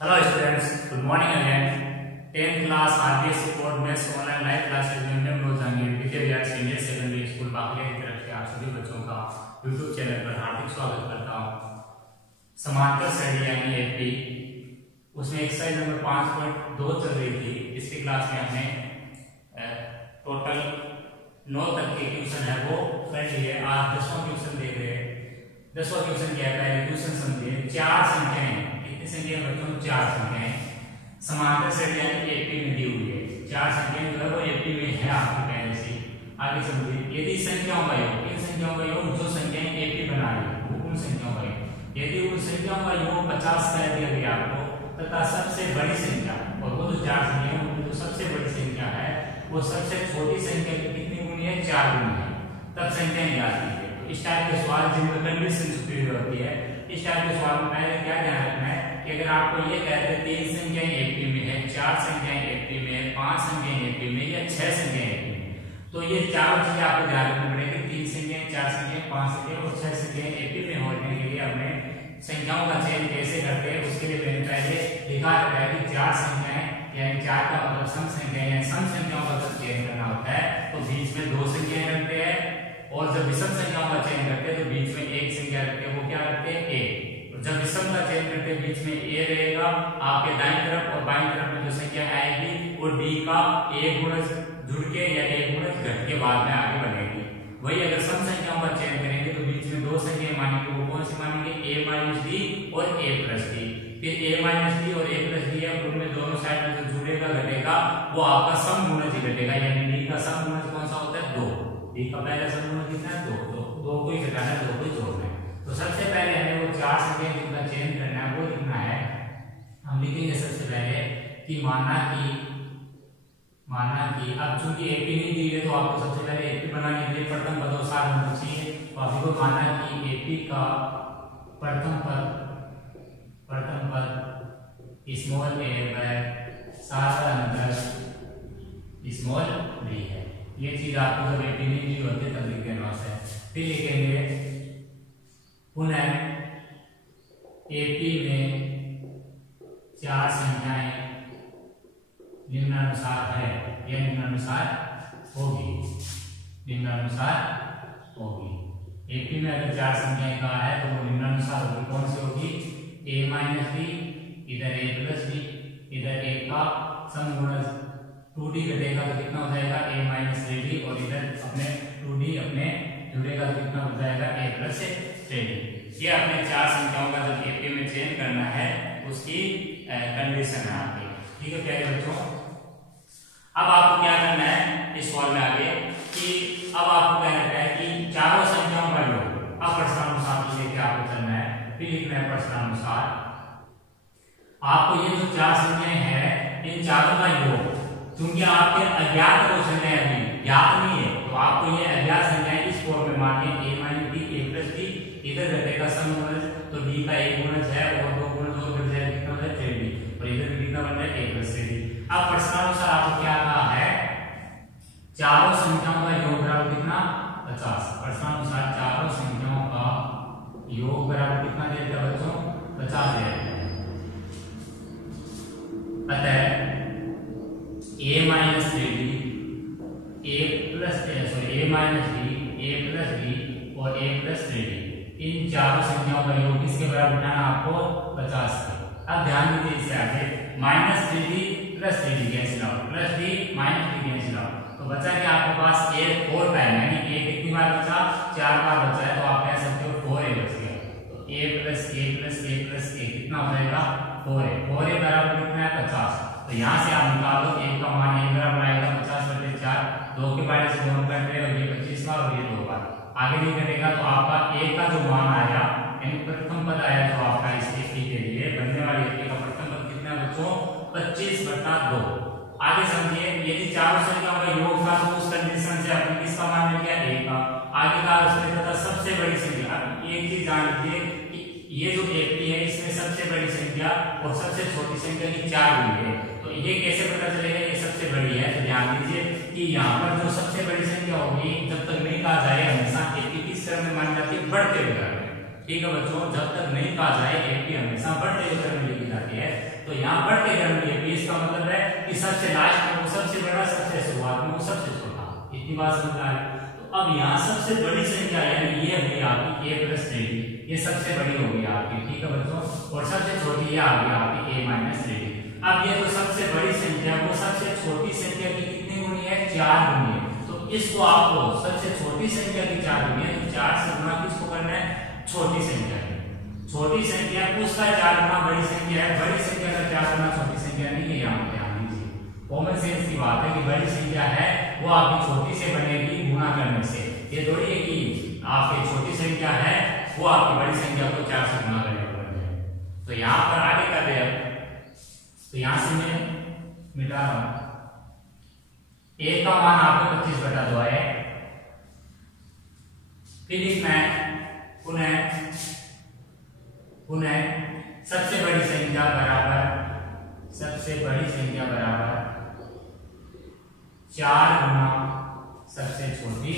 Hello students, good morning again. 10th class RBSC board maths online live classes में मैं Manoj Jahangir Vidya Vihar senior secondary school Bakliya की तरफ से आप सभी बच्चों का यूट्यूब चैनल पर हार्दिक स्वागत करता हूं। समांतर श्रेणी यानी एपी, उसमें एक्सरसाइज नंबर 5.2 चल रही थी। पिछली क्लास में हमने टोटल 9 तक के क्वेश्चन है वो कर लिए। आज 10वां क्वेश्चन देख रहे हैं। 10वां क्वेश्चन क्या है, पहले क्वेश्चन समझिए। चार संख्याएं, कितनी संख्या बच्चों? चार संख्याएं समांतर श्रेणी यानी एपी में दी हुई है। चार संख्याएं जो है वो एपी में है आपकी पहले से। आगे समझिए, यदि संख्याओं का योग, इन संख्याओं का योग जो संख्याएं एपी बना रही है उन संख्याओं का योग, यदि उन संख्याओं का योग 50 कर दिया गया आपको, तथा सबसे बड़ी संख्या, और वो जो चार संख्या है जो सबसे बड़ी संख्या है वो सबसे छोटी संख्या की कितनी गुनी है? 4 गुनी है, तब संख्याएं ज्ञात कीजिए। इस टाइप के सवाल जिनमें कंडीशन सुपीरियर होती है, इस टाइप के सवाल में पहले क्या ध्यान रखना है कि अगर आपको ये कहते हैं 3 संख्याएं एपी में है, 4 संख्याएं एपी में है, 5 संख्याएं एपी में या 6 संख्याएं एपी में, तो ये चारों चीजें आपको ध्यान रखनी पड़ेगी। 3 संख्याएं, 4 संख्याएं, 5 संख्याएं और 6 संख्याएं एपी में होने के लिए हमने संख्याओं का चयन कैसे करते हैं उसके लिए मैंने पहले लिखा है कि 4 संख्याएं यानी 4 का मतलब सम संख्याएं यानी सम संख्याओं का जब चयन करना होता है तो बीच में 2 संख्याएं रखते हैं, और जब विषम संख्याओं का चयन करते हैं तो बीच में 1 संख्या रखते हैं, वो क्या रखते हैं? ए। जब विषम का चयन करते हैं बीच में ए रहेगा आपके दाईं तरफ, और बाईं तरफ में जो संख्या आएगी वो डी का एक गुणज जुड़ के या एक गुणज घट के बाद में आगे बढ़ेगी। वही अगर सम संख्याओं का चयन करेंगे तो बीच में 2 संख्याएं मानेंगे, वो कौन सी मानेंगे? ए माइनस डी और ए प्लस डी। फिर ए माइनस डी और ए प्लस डी है, उनमें दोनों साइड में जो जुड़ेगा घटेगा वो आपका सम गुणज ही घटेगा, यानी डी का सम गुणज कौन सा होता है? 2। डी का पहला सम गुणज कितना है? 2। तो 2 को ही घटाना है, 2 को ही जोड़ना है। तो सबसे पहले हमें वो 4 संख्या जिनका चयन करना है वो लिखना है। हम लिखेंगे सबसे पहले कि माना कि अब चूंकि एपी नहीं दी है तो आपको सबसे पहले एपी बनाने के लिए प्रथम पद और साधारण चाहिए। तो आपको माना कि एपी का प्रथम पद स्मॉल ए बाय साधारण स्मॉल बी है। ये चीज आपको जब एपी नहीं दी होती तब लिख देना है। फिर लिखेंगे पुनः एपी में 4 संख्याएं निम्नानुसार है या निम्नानुसार होगी। एपी में अगर 4 संख्याएं का है तो वो निम्नानुसार होगी। कौन सी होगी? ए माइनस डी, इधर ए प्लस डी, इधर ए का समगुणज 2d घटेगा तो कितना हो जाएगा? ए माइनस डी, और इधर अपने 2d अपने जुड़ेगा तो कितना हो जाएगा? ए प्लस डी। ये अपने 4 संख्याओं का जब एपी में चयन करना है उसकी कंडीशन है आपकी। ठीक है प्यारे बच्चों, अब आपको क्या करना है इस सवाल में आगे कि अब आपको क्या कहना है कि चारों संख्याओं का योग। अब प्रश्नानुसार लेके आपको करना है, फिर लिखना है प्रश्नानुसार। आपको ये जो 4 संख्याएं हैं इन चारों का योग, क्योंकि आपके अज्ञात जो संख्याएं अभी ज्ञात नहीं है तो आपको ये अज्ञात संख्याएं इस फॉर्म में मानिए ए माइनस डी, ए प्लस डी, इधर घटेगा सम गुणज तो डी का एक गुणज है और 2 गुणज और घट जाएगा, कितना हो जाए? 3d, और इधर भी कितना बन जाए? ए प्लस 3d। अब प्रश्नानुसार आपको क्या कहा है? चारों संख्याओं का योग बराबर कितना? 50। प्रश्नानुसार चारों संख्याओं का योग बराबर कितना देता है बच्चों? 50 देता है। अतः a minus D, A minus D, A plus D और ए प्लस 3d, इन चारों संख्याओं का योग किसके बराबर उठाना आपको? 50 का। अब ध्यान दीजिए इससे आगे minus 3d plus 3d cancel out, plus d minus d cancel out, तो बचा क्या आपके पास? a 4 टाइम, यानी a कितनी बार बचा? 4 बार बचा है, तो आप कह सकते हो 4a बच गया। तो a plus a plus a plus a कितना हो जाएगा? 4a। 4a बराबर कितना है? 50। तो यहाँ से आप निकालो a का मान a बराबर आएगा 50/4, 2 के बारे से 2 कट रहे और ये 25 बार और ये 2 बार आगे नहीं कटेगा, तो आपका a का जो मान आया यानी प्रथम पद आया जो आपका इस एपी के लिए बनने वाली एपी का प्रथम पद कितना है बच्चों? 25/2। आगे समझिए, यदि चारों संख्याओं का योग था तो उस कंडीशन से आपने किसका मान ले लिया? a का। आगे का उसने कहा सबसे बड़ी संख्या। अब एक चीज जान लीजिए कि ये जो एपी है इसमें सबसे बड़ी संख्या और सबसे छोटी संख्या की 4 हुई है, तो ये कैसे पता चलेगा ये सबसे बड़ी है? तो ध्यान दीजिए कि यहाँ पर जो सबसे बड़ी संख्या होगी जब तक नहीं कहा जाए हमेशा एपी किस क्रम में मानी जाती है? बढ़ते हुए क्रम में। ठीक है बच्चों, जब तक नहीं कहा जाए एपी हमेशा बढ़ते हुए क्रम में लिखी जाती है। तो यहाँ बढ़ते क्रम के पी इसका मतलब है कि सबसे लास्ट में वो सबसे बड़ा, सबसे शुरुआत में वो सबसे छोटा। इतनी बात समझ आ रही। तो अब यहाँ सबसे बड़ी संख्या यानी ये होगी आपकी a प्लस 3d, ये सबसे बड़ी होगी आपकी, ठीक है बच्चों। और सबसे छोटी ये आ गई आपकी a माइनस 3d। अब ये तो सबसे बड़ी संख्या वो सबसे छोटी संख्या की कितनी गुनी है, 4 गुनी है। तो इसको आपको सबसे छोटी संख्या की 4 गुनी है, तो 4 से गुना किसको करना है, छोटी संख्या की। छोटी संख्या उसका 4 गुना बड़ी संख्या है, बड़ी संख्या का 4 गुना छोटी संख्या नहीं है। यहाँ ध्यान दीजिए, कॉमन सेंस की बात है कि बड़ी संख्या है वो आपकी छोटी से बनेगी गुना करने से। ये थोड़ी है कि आपकी छोटी संख्या है वो आपकी बड़ी संख्या को 4 से गुना करने पर बन जाए। तो यहाँ पर आगे कर रहे हैं, तो यहाँ से मैं मिटा रहा हूं। a का मान आपको 25/2 है। फिर इसमें पुनः सबसे बड़ी संख्या बराबर 4 गुना सबसे छोटी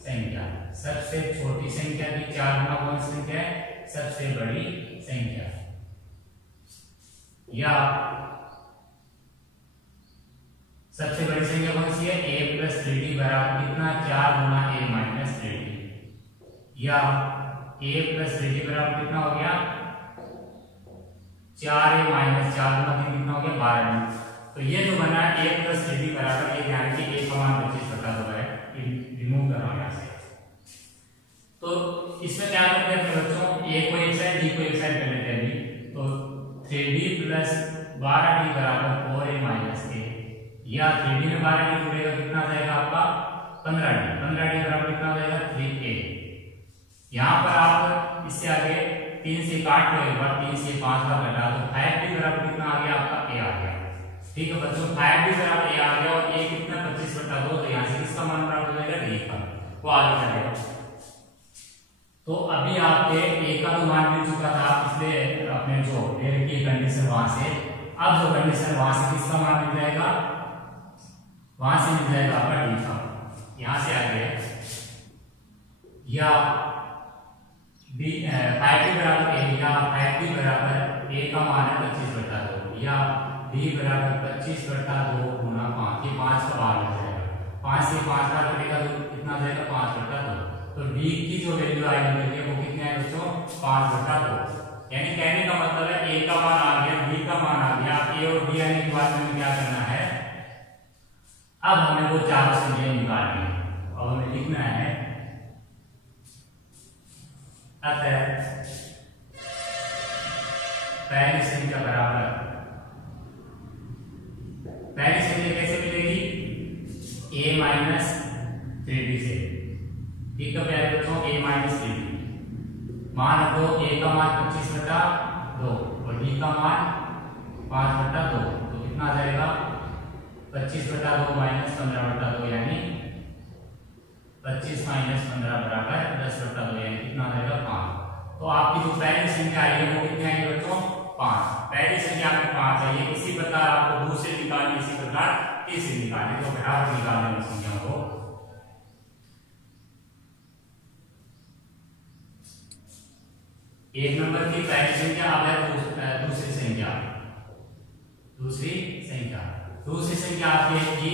संख्या। सबसे छोटी संख्या की 4 गुना कौन सी संख्या है, सबसे बड़ी संख्या। या सबसे बड़ी संख्या कौन सी है, a प्लस 3d बराबर कितना, 4 गुना a माइनस 3d। या a प्लस 3d बराबर कितना हो गया, 4a माइनस 4 गुना 3 कितना हो गया, 12d। तो ये जो बना a प्लस 3d बराबर, ये ध्यान की a का मान 25/2 है, रिमूव करो यहाँ से। तो इसमें क्या करते हैं अपने बच्चों, a को एक साइड d को एक साइड कर लेते हैं। तो 3d प्लस 12d बराबर 4a माइनस a। या 3d में 12d जुड़ेगा कितना आ जाएगा आपका 15d। 15d बराबर कितना हो जाएगा 3a। यहाँ पर आप इससे आगे 3 से काट लो एक बार, 3 से 5 बार घटा दो, 5d बराबर कितना आ गया आपका a आ गया। ठीक है बच्चों, 5d बराबर a आ गया और a कितना 25/2। तो यहाँ से किसका मान प्राप्त हो जाएगा, d का, वो आगे चलेगा। तो अभी आपके a का तो मान मिल चुका था, इसलिए अपने जो दे रखी है कंडीशन वहां से, अब जो कंडीशन वहां से किसका मान मिल जाएगा, वहां से मिल जाएगा आपका d का। यहां से आगे या 5d बराबर a, या 5d बराबर a का मान है 25/2, या d बराबर 25/2 गुना 5। ये 5 का भाग हो जाएगा, 5 से 5 बार कटेगा तो कितना आ जाएगा 5/2। तो d की जो वैल्यू आएगी वो कितनी है बच्चों, 5/2। यानी कहने का मतलब है a का मान आ गया, d का मान आ गया। a और d आने के बाद में क्या करना है, अब हमें वो चारों संख्याएं निकालनी है। अब हमें लिखना है अतः पहली संख्या बराबर, पहली संख्या कैसे मिलेगी, a माइनस 3d से। ठीक है प्यारे बच्चों, a माइनस 3d मान रखो, a का मान 25/2 और d का मान 5/2। तो कितना आ जाएगा 25/2 माइनस 15/2, यानी 25 माइनस 15 बराबर 10/2, यानी कितना आ जाएगा 5। तो आपकी जो पहली संख्या आई है वो कितनी आई बच्चों, 5। पहली संख्या में 5 आई है। इसी प्रकार आपको दूसरे निकालनी, इसी प्रकार तीसरी निकालनी। तो घटाकर निकालने में संख्या को एक नंबर की पहली संख्या, अब है दूसरी संख्या। दूसरी संख्या आपकी है कि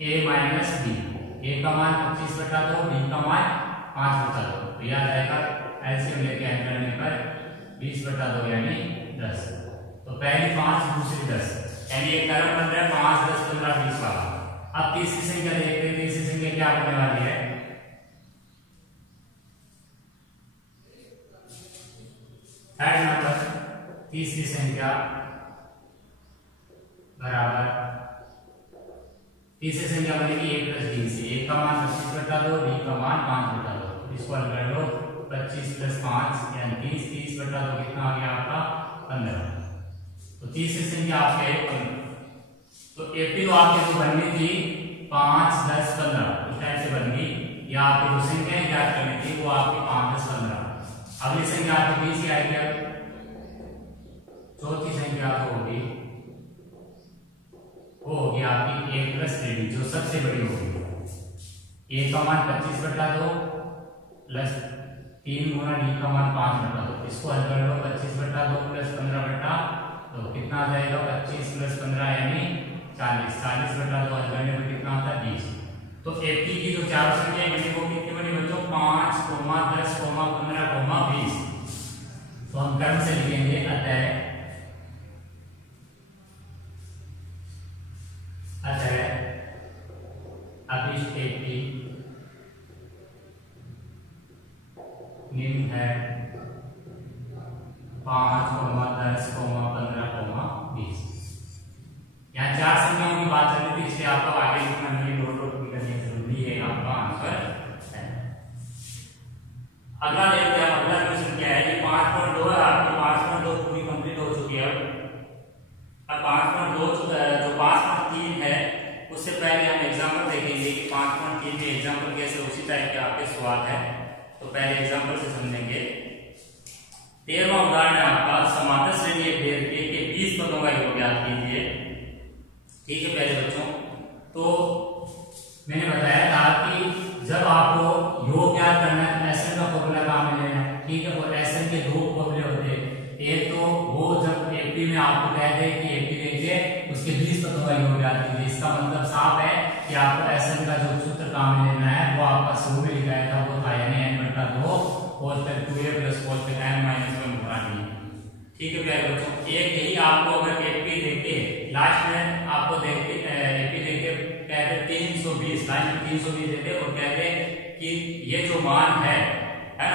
a माइनस b। a का मान 25/2, b का मान 5/2। तो याद आएगा एलसीएम लेके ऐड करने पर 20/2 यानी 10। तो पहली 5 दूसरी 10, यानी एक क्रम बन रहा है 5 10 15 20 वाला। अब तीसरी संख्या देखते हैं, तीसरी संख्या क्या होने वाली है, थर्ड नंबर तीसरी संख्या बराबर, तीसरी संख्या बनेगी a प्लस d से। a का मान 25/2, d का मान 5/2। इसको हल कर लो, 25 प्लस 5 यानी 30, 30/2 कितना आ गया आपका 15। तो तीसरी संख्या आपके 15। तो एपी तो आपके जो बननी थी 5 10 15 उस टाइप से बन गई, या आपकी जो संख्या ज्ञात करनी थी वो आपकी 5 10 15। अगली संख्या आपकी 20 आएगी। चौथी संख्या तो होगी, वो होगी आपकी a प्लस 3d, जो सबसे बड़ी होगी। a का मान 25/2 प्लस 3 गुना d का मान 5/2। इसको हल कर लो, 25/2 प्लस 15/2 तो कितना आ जाएगा 25 + 15 यानी 40, 40 बटा 2 हल करने पर कितना आता है 20। तो एपी की जो चार संख्या बनी वो कितनी बनी बच्चों 5, 10, 15, 20। तो हम क्रम से लिखेंगे अतः अभिष्ट एपी निम्न है 5, 10, 15, 20। यहाँ चार संख्याओं की बात चल रही थी, इसलिए आपको आगे लिखना नहीं, नोट करनी जरूरी है। आपका आंसर है। अगला देखते हैं, अगला क्वेश्चन क्या है। ये 5.2 है, आपकी 5.2 पूरी कंप्लीट हो चुकी है। अब 5.2 जो 5.3 है उससे पहले हम एग्जाम्पल देखेंगे कि 5.3 में एग्जाम्पल कैसे उसी टाइप के आपके सवाल है। तो पहले एग्जाम्पल से समझेंगे। 13वां उदाहरण है आपका, समांतर श्रेणी एक दीर्घ के 20 पदों का योग ज्ञात कीजिए। ठीक है पहले बच्चों, तो मैंने बताया था कि जब आपको योग ज्ञात करना है एसएन का फॉर्मूला काम में लेना है। ठीक है, और एसएन के दो फॉर्मूले होते हैं। एक तो वो जब एपी में आपको कह दे कि एपी देखिए उसके 20 पदों का योग ज्ञात कीजिए, इसका मतलब साफ है कि आपको एसएन का जो सूत्र काम में लेना है वो आपका शुरू में लिखाया था, वो था यानी n/2 cos 2a + cos n - 1 गुणा d। ठीक है प्यारे बच्चों, एक यही आपको अगर एपी देके लास्ट में आपको देखते एपी देके कहते 320, लास्ट में 320 देते और कहते कि ये जो मान है ना,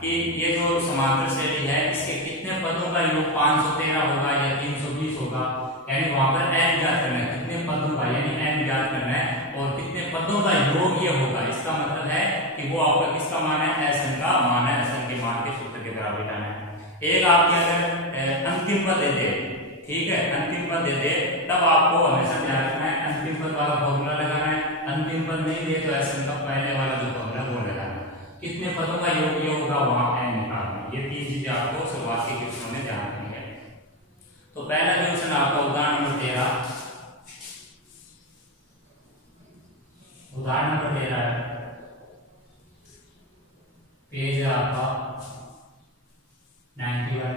कि ये जो समांतर श्रेणी है इसके कितने पदों का योग 513 होगा या 320 होगा, यानी वहां पर n ज्ञात करना है, कितने पदों का यानी n ज्ञात करना है और कितने पदों का योग ये होगा। इसका मतलब है कि वो आपका किसका मान है, एसएन का मान है, एसएन के मान के सूत्र के बराबर है। एक आपके अगर अंतिम पद दे दे, ठीक है, अंतिम पद दे दे तब आपको हमेशा ध्यान रखना है अंतिम पद वाला फॉर्मूला लगाना है। अंतिम पद नहीं दे तो एसएन का पहले वाला जो फॉर्मूला वो लगाना है। कितने पदों का योग ये होगा वहां n निकालना। ये तीन चीजें आपको शुरुआत के क्वेश्चन में ध्यान रखनी है। तो पहला क्वेश्चन आपका उदाहरण नंबर 13, उदाहरण नंबर 13 है, पेज है आपका 91।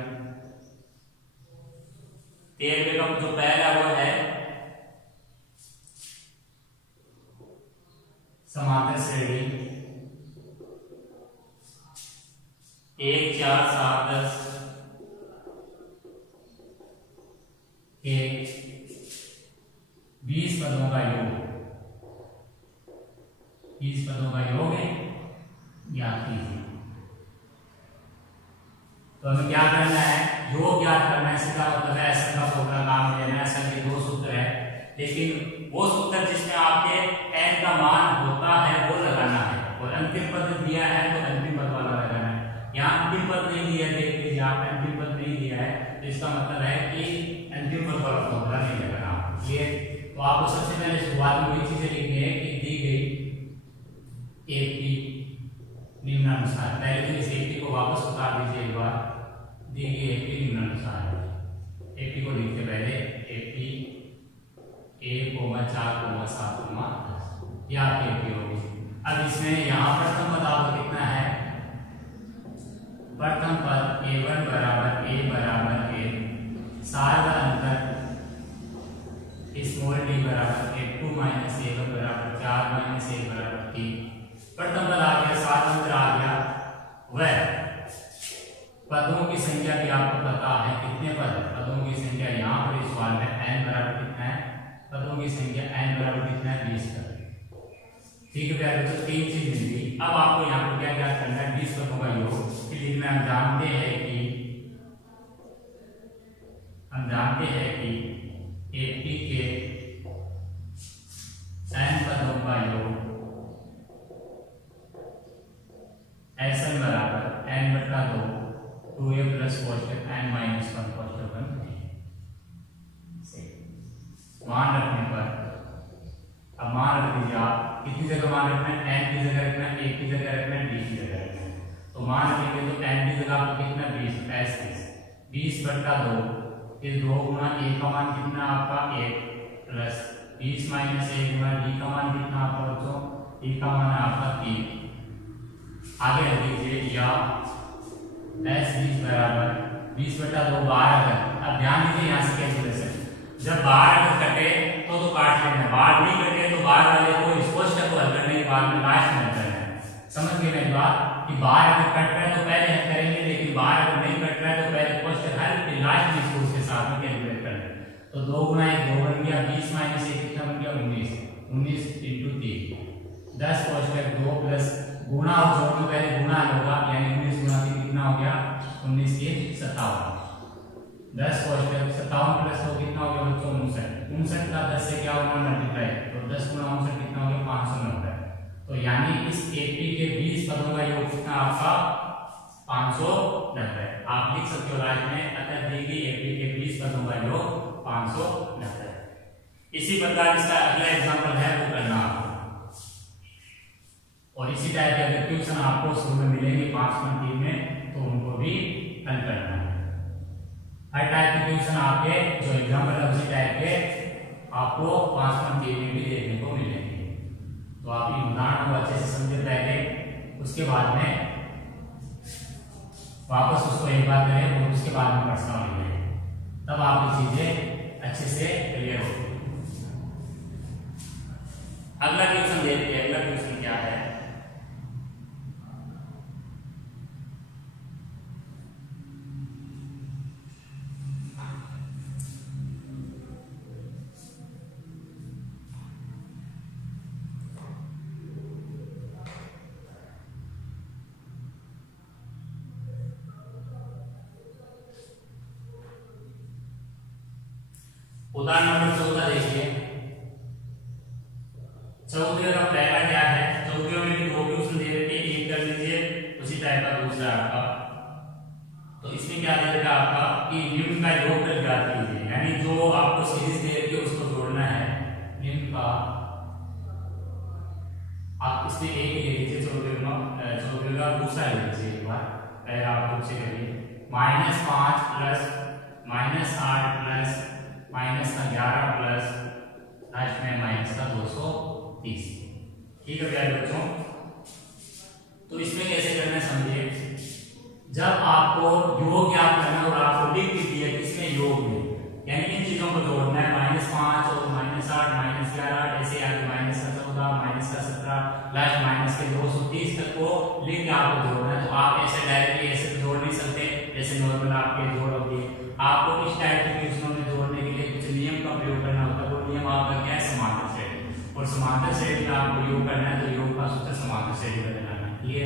13वें का जो पहला वो है समांतर श्रेणी 1, 4, 7, 10 के 20 पदों का योग, 20 पदों का योग ज्ञात कीजिए। तो हमें क्या करना है, योग ज्ञात करना है। इसका मतलब है एसएन का फॉर्मूला काम में लेना है। एसएन के दो सूत्र है, लेकिन वो सूत्र जिसमें आपके n का मान होता है वो लगाना है, और अंतिम पद दिया है तो अंतिम पद वाला लगाना है। यहाँ अंतिम पद नहीं दिया, देख लीजिए आप, अंतिम पद नहीं दिया है तो इसका मतलब है कि अंतिम पद वाला फॉर्मूला नहीं लगाना। ये तो आपको सबसे पहले शुरुआत में वही चीजें लिखनी है कि दी गई एपी निम्नानुसार। पहले तो इस एपी को वापस उतार दीजिए एक बार। दी गई एपी निम्नानुसार है। एपी को लिखते पहले एपी 1, 4, 7, 10 ये आपकी एपी होगी। अब इसमें यहाँ प्रथम पद आपको कितना है, प्रथम पद a1 बराबर a बराबर a, सार का अंतर स्मॉल d बराबर a2 माइनस a1 बराबर 4 माइनस a बराबर 3। प्रथम पद आ गया, सार अंतर आ गया। वह पदों की संख्या भी आपको पता है, कितने पद, पदों की संख्या यहाँ पर इस सवाल में n बराबर कितना है, पदों की संख्या n बराबर कितना है 20 पद। ठीक है प्यारे बच्चों, तीन चीज मिल गई। अब आपको यहाँ पर क्या क्या करना है, 20 पदों का योग लिखना। हम जानते हैं कि एपी के n पदों का योग एसएन बराबर n/2 2a + cos n - 1 cos 1 से मान रखने पर, अब मान रख दीजिए आप, कितनी जगह मान रखना है, n की जगह रखना है, a की जगह रखना है, d की जगह रखना है। तो मान रखेंगे तो n की जगह आपको कितना 20 20/2 ये 2 गुना a का मान कितना आपका 1 प्लस 20 माइनस 1 गुना d का मान कितना आपका बच्चों, d का मान है आपका 3। आगे लिख दीजिए या s 20 बराबर 20/2 12 है। अब ध्यान दीजिए यहाँ से कैलकुलेशन, जब 12 अगर कटे तो काट लेना है, 12 नहीं कटे तो 12 वाले को इस क्वेश्चन को हल करने के बाद में लास्ट में करना है। समझ गए मेरी बात कि 12 अगर कट रहा है तो पहले हल करेंगे, लेकिन 12 अगर नहीं कट रहा है तो पहले क्वेश्चन हल फिर लास्ट में इसको उसके साथ में कैलकुलेट करना है। तो 2 गुना 1 2 बन गया, 20 माइनस 1 कितना बन गया 19, 19 इंटू 3 10 कोष्टक 2 प्लस गुणा और जोड़ में पहले गुणा होगा, यानी 19 गुना 3 कितना हो गया 19 के 57, 10 कोष्टक 57 प्लस 2 कितना हो गया बच्चों 59, 59 का 10 से क्या होगा मल्टीप्लाई, तो 10 गुना 59 कितना हो गया 590। तो यानी इस एपी के 20 पदों का योग कितना आपका 590। आप लिख सकते हो लास्ट में, अतः दी गई एपी के 20 पदों का योग 590। इसी प्रकार इसका अगला एग्जांपल है वो करना आपको, और इसी टाइप के अगर क्वेश्चन आपको शुरू में मिलेंगे 5.3 में तो उनको भी हल करना है। हर टाइप के क्वेश्चन आपके जो एग्जांपल है उसी टाइप के आपको 5.3 में भी देखने को मिलेंगे। तो आप ये उदाहरण को अच्छे से समझे पहले, उसके बाद में वापस उसको एक बार करें और उसके बाद में प्रश्न लिखें, तब आपकी चीजें अच्छे से क्लियर होगी। अगला क्वेश्चन देखते हैं, अगला क्वेश्चन क्या है। उदाहरण नंबर 14 देखिए। 14 का पहला क्या है, 14 में भी दो क्वेश्चन दे रखे, एक कर लीजिए उसी टाइप का दूसरा आपका। तो इसमें क्या दे रखा आपका कि निम्न का योग कर ज्ञात कीजिए, यानी जो आपको सीरीज दे रखी है उसको जोड़ना है। निम्न का आप इसमें एक ले लीजिए, 14 का दूसरा ले लीजिए एक बार, पहले आप खुद से करिए। -5 प्लस -8 प्लस -11 प्लस लास्ट में -230। ठीक है प्यारे बच्चों, तो इसमें कैसे करना है समझिए। जब आपको योग याद करना और आपको लिख भी दिया कि इसमें योग में, यानी इन चीजों को जोड़ना है, -5 और -8 -11 ऐसे आगे -14 -17 लास्ट -230 तक को लिख के आपको जोड़ना है। तो आप ऐसे डायरेक्टली ऐसे तो जोड़ नहीं सकते, जैसे नॉर्मल आपके जोड़ होती है। आपको इस टाइप के क्वेश्चनों में जोड़ने के लिए कुछ नियम का प्रयोग करना होता है। वो नियम आपका क्या है, समांतर श्रेणी, और समांतर श्रेणी का आपको योग करना है तो योग का सूत्र समांतर श्रेणी का बनाना है।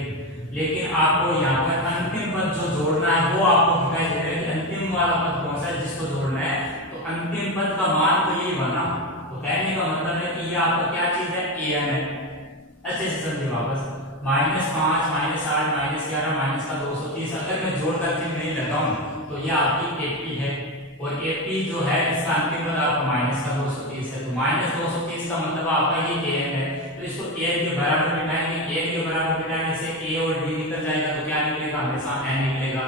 लेकिन आपको यहाँ पर अंतिम पद जो जोड़ना है वो आपको दिखाई दे रहा है कि अंतिम वाला पद कौन सा है जिसको जोड़ना है। तो अंतिम पद का मान तो यही बना, तो कहने का मतलब है कि ये आपका क्या चीज है, an है। अच्छे से समझिए वापस, -5 -8 -11 -230 अगर मैं जोड़ करके नहीं लेता हूँ तो ये आपकी एपी है, और एपी जो है इसका अंतिम पद आपका -230 है। तो -230 का मतलब आपका ये an है, तो इसको an के बराबर बिठाएंगे। an के बराबर बिठाने से a और d निकल जाएगा, तो क्या निकलेगा, हमेशा n निकलेगा।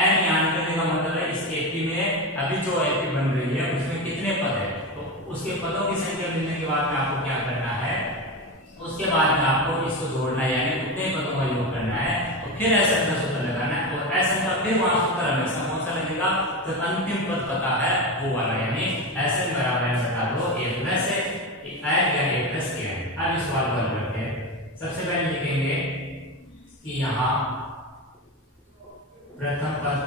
n यहाँ निकलने का मतलब है इस एपी में अभी जो एपी बन रही है उसमें कितने पद है, तो उसके पदों की संख्या मिलने के बाद में आपको क्या करना है, उसके बाद में आपको इसको जोड़ना है, यानी उतने पदों का योग करना है। तो फिर ऐसा सूत्र लगाना है, और ऐसा का फिर वहां सूत्र हमेशा कौन सा लगेगा, जब अंतिम पद पता है वो वाला, यानी ऐसे बराबर है बता दो a plus a plus a। अब इस सवाल को हल करते हैं। सबसे पहले लिखेंगे कि यहाँ प्रथम पद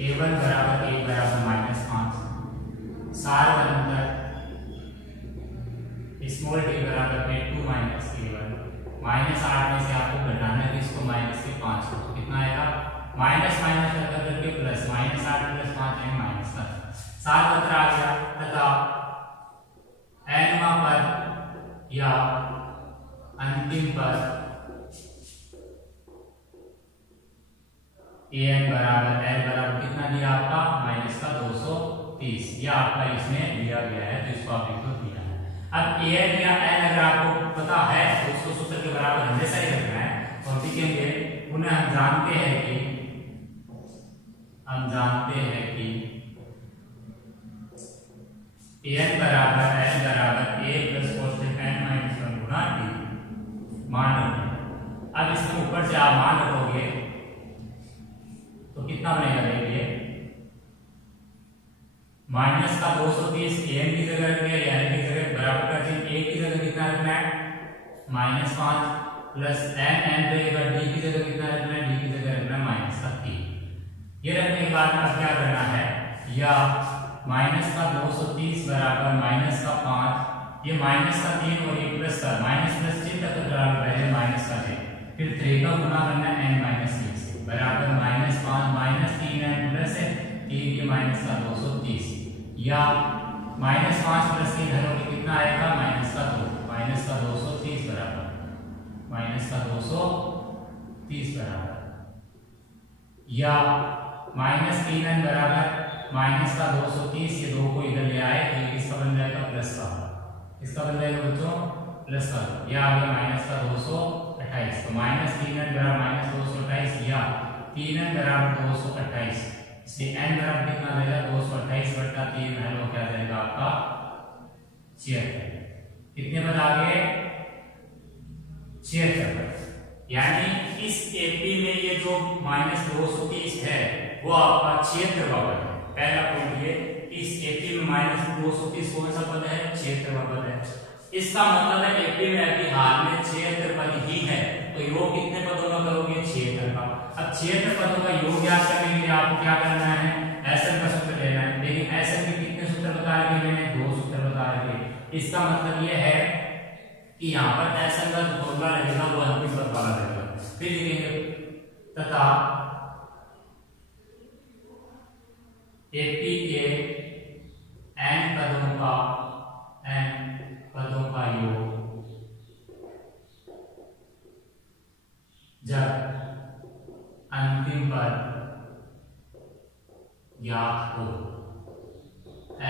a1 बराबर a बराबर -5, सारवंतर स्मॉल टी बराबर a2 माइनस a1, -8 में से आपको घटाना है इसको -5, तो कितना आएगा, माइनस करके प्लस, -8 प्लस 5 है -10, सारवंतर आ गया। तथा nवां पद या अंतिम पद an बराबर l बराबर कितना दिया आपका, -230, यह आपका इसमें दिया गया है, तो इसको आप लिख दो दिया है। अब an या n अगर आपको पता है तो उसको सूत्र के बराबर हमेशा ही रखना है, और लिखेंगे पुनः हम जानते हैं कि an बराबर l बराबर a प्लस कोष्ठक n माइनस 1 गुना d मान रखें। अब इसमें ऊपर से आप मान रखोगे कितना बनेगा देखिए, माइनस का 230 an की जगह रख दिया, n की जगह बराबर का चिन्ह, a की जगह कितना रखना है -5 प्लस n रहेगा, d की जगह कितना रखना है, d की जगह रखना है -3। ये रखने के बाद अब क्या करना है, या माइनस का 230 बराबर माइनस का 5, ये माइनस का 3 और ये प्लस का, माइनस प्लस चिन्ह तक पहले माइनस का चिन्ह, फिर 3 का गुना करना है n - 3 से बराबर -5 -3n प्लस 3 के माइनस का 230, या -5 प्लस 3 हर होके कितना आएगा -2 230 बराबर -230 बराबर, या -3n बराबर -230, ये 2 को इधर ले आए तो इसका बन जाएगा प्लस का, इसका बन जाएगा बच्चों प्लस का, या आ गया -228, तो -3n बराबर -228 या 3n बराबर 228, इसलिए n बराबर कितना देगा 228 बटा 3 है, वो क्या देगा आपका 76। कितने पद आ गए 76 पद, यानी इस एपी में ये जो -230 है वो आपका 76वां पद है। पहला पॉइंट ये, इस एपी में -230 कौन सा पद है 76वां पद है। इसका मतलब है एपी में अभी हाल में 76 पद ही है, तो योग कितने पदों का करोगे 76 का। अब 76 पदों का योग ज्ञात करने के लिए आपको क्या करना है, एसएन का सूत्र लेना है, लेकिन एसएन के कितने सूत्र बता रखे मैंने 2 सूत्र बता रखे। इसका मतलब ये है कि यहाँ पर एसएन का जो फॉर्मूला लगेगा वो अंतिम पद वाला लगेगा। फिर लिखेंगे तथा एपी के n पदों का योग जब अंतिम पद ज्ञात हो,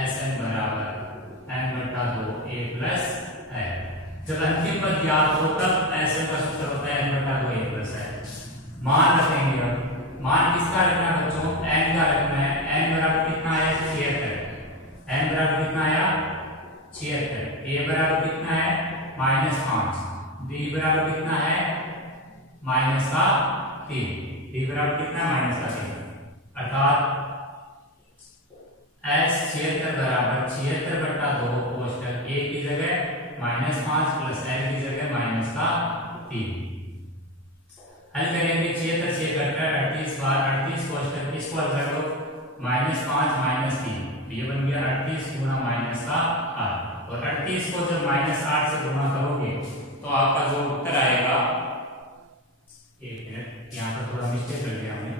Sn बराबर n/2 a प्लस n। जब अंतिम पद ज्ञात हो तब Sn का सूत्र होता है n/2 a प्लस n। मान रखेंगे, अब मान किसका रखना है बच्चों, n का रखना है। n बराबर कितना आया 76, n बराबर कितना आया 76, a बराबर कितना है -5, b बराबर कितना है -3, d बराबर कितना है -3, अर्थात s 76 बराबर 76 बटा 2 कोष्टक a की जगह -5 प्लस l की जगह -3। हल करेंगे 76 से 38 बार 38 कोष्टक इसको हल कर लो, -5 -3 ये बन गया 38 गुना -8, और 38 को जब -8 से गुना करोगे तो आपका जो उत्तर आएगा, एक मिनट यहाँ पर थोड़ा मिस्टेक कर दिया हमने,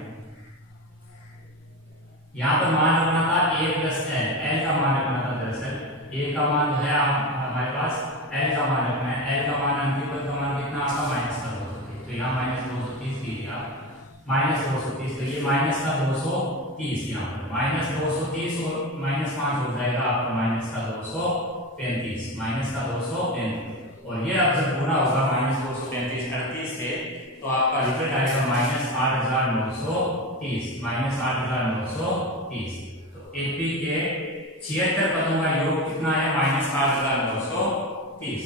यहाँ पर मान रखना था a प्लस l का मान रखना था। दरअसल a का मान है हमारे पास, l का मान रखना है, l का मान अंतिम पद का मान कितना आपका -230, तो यहाँ -230 कीजिए आप, -230, तो ये -230 यहाँ पर -230 और -5 हो जाएगा आपका -235 और ये अब जब गुना होगा -235 38 से तो आपका रिजल्ट आएगा -8930 -8930। तो एपी के 76 पदों का योग कितना है -8930।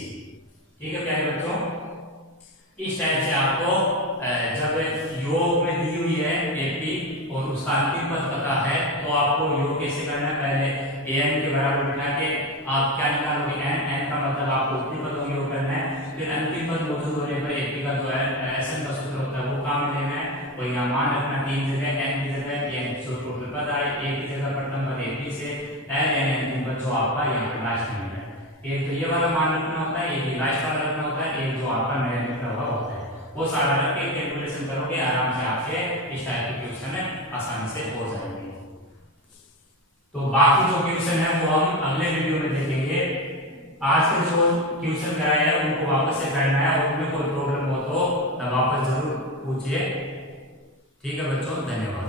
ठीक है प्यारे बच्चों, इस टाइप से आपको जब योग में दी हुई है एपी और उसका अंतिम पद पता है तो आपको योग कैसे करना है, पहले an के बराबर बिठा के आप क्या निकालोगे n का मतलब आपको उपरी पदों का योग करना है, फिर अंतिम पद मौजूद होने पर एपी का जो है एसएन का सूत्र होता है वो काम में लेना है, और यहाँ मान रखना 3 जगह n की जगह n जो टोटल पद आए, a की जगह प्रथम पद एपी से n अंतिम पद जो आपका यहाँ पर लास्ट में है, एक तो ये वाला मान रखना होता है, एक लास्ट वाला रखना होता है, एक जो आपका नया लिखा हुआ होता है, वो सारा रख के कैलकुलेशन करोगे आराम से आपके इस टाइप के क्वेश्चन आसानी से हो जाएंगे। तो बाकी जो क्वेश्चन है वो हम अगले वीडियो में देखेंगे। आज के जो क्वेश्चन कराए हैं उनको वापस से करना है, और उनमें कोई प्रॉब्लम हो तो वापस जरूर पूछिए। ठीक है बच्चों, धन्यवाद।